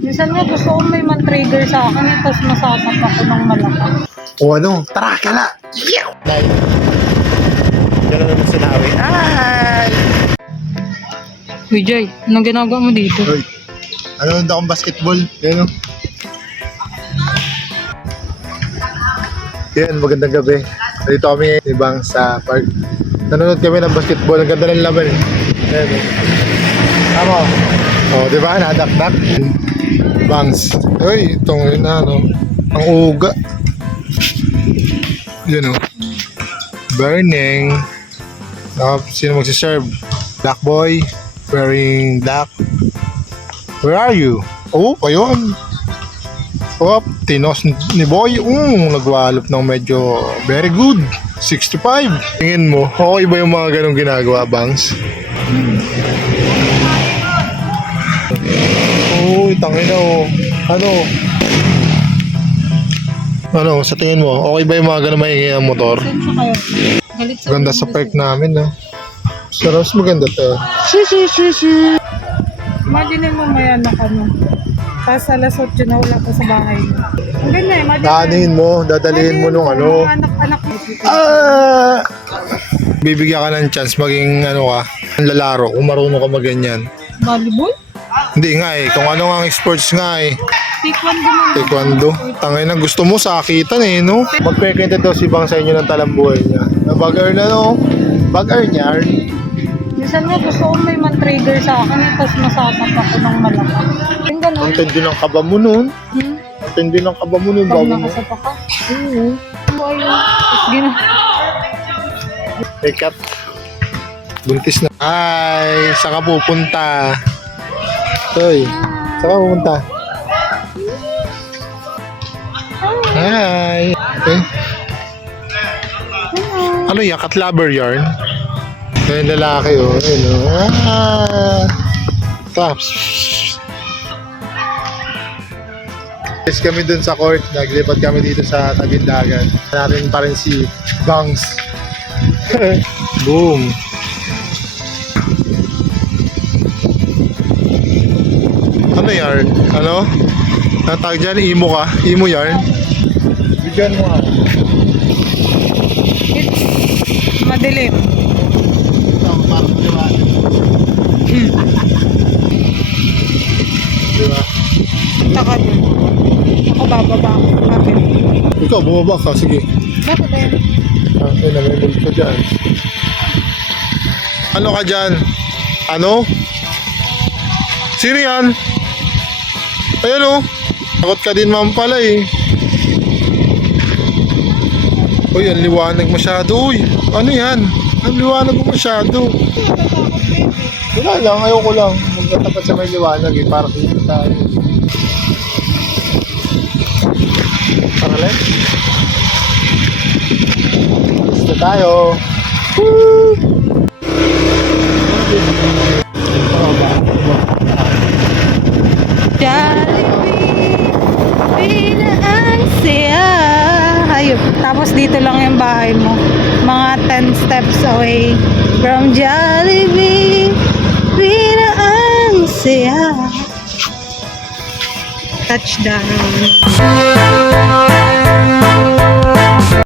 Minsan nga gusto ko may man-trigger sa akin, tapos masasak ako ng malaka. O ano? Tara, kala! Dahil, gano'n naman sa nawi. Ay! Uy, Jay, anong ginagawa mo dito? Hoy, ano akong basketball? Yan o. Yan, magandang gabi. Dito kami ibang sa park. Nanonood kami ng basketball. Ang ganda ng laban. Yan o. Tama. O, di ba? Nadak-dak. Bangs. Uy, itong yun na, no? Ang uga. Yan o. Burning. Sino magsiserve? Black boy. Wearing black. Where are you? Oh, ayun. Oh, tinos ni boy. Nagwalop ng medyo very good. 65. Tingin mo, okay ba yung mga ganong ginagawa, Bangs? Oh, tangin na oh. Ano, sa tingin mo, okay ba yung mga ganong maingay ang motor? Sensya kayo. Galit sa Ganda sa park namin, no? Sarap, maganda to. Imagine mo may anak ano. Tapos alas 8 na wala pa sa bahay mo. Ang ganda eh. Daanin mo, dadalhin mo nung ano. Anak-anak mo. Bibigyan ka ng chance maging ano ka, lalaro kung marunong ka maganyan. Volleyball? Hindi nga eh, kung ano nga ang sports nga eh. Taekwondo naman. Taekwondo. Tangay na gusto mo sakitan eh, no? Magkwekenta daw si Bang sa inyo ng talambuhay niya. Bag-earn na no? Bag-earn niya. Minsan nga gusto ko may man-trigger sa akin, tapos masasak ako ng malaka. Yung Ang gano'n. tindi ng kaba mo nun. Ang tindi ng kaba mo nun, Pag bago mo. nakasapa ka. Oo. Ayun. Tapos Rekat. Buntis na. Ay, saan ka pupunta? Hoy, saan ka pupunta? Hi. Okay. Ano yan? Katlaber yarn? Ayun, lalaki oh. Ayun oh. Taps. Yes, kami dun sa court. Naglipat kami dito sa tabing dagat. Natin pa rin si Bangs. Boom. Ano yarn? Ano? Ang tawag dyan? Imo ka? Imo yarn? Bigyan mo ako. It's madilim. Parang maliwanag. Diba? Taka dun. Ako bababa ako. Bakit? Ikaw, bumaba ka. Sige. Bakit eh? Ayun, namimuli ka dyan. Ano ka dyan? Ano? Sino yan? Ayan o. Takot ka din ma'am pala eh. Uy, ang liwanag masyado. Uy, ano yan? Ang liwanag mo masyado. Wala lang, ayoko lang. Magkatapat sa may liwanag eh. Para dito tayo. Tara lang. Gusto tayo. Woo! Jollibee, ang siya. Ayun, tapos dito lang yung bahay mo. Mga 10 steps away from Jollibee. Ang siya. Touchdown.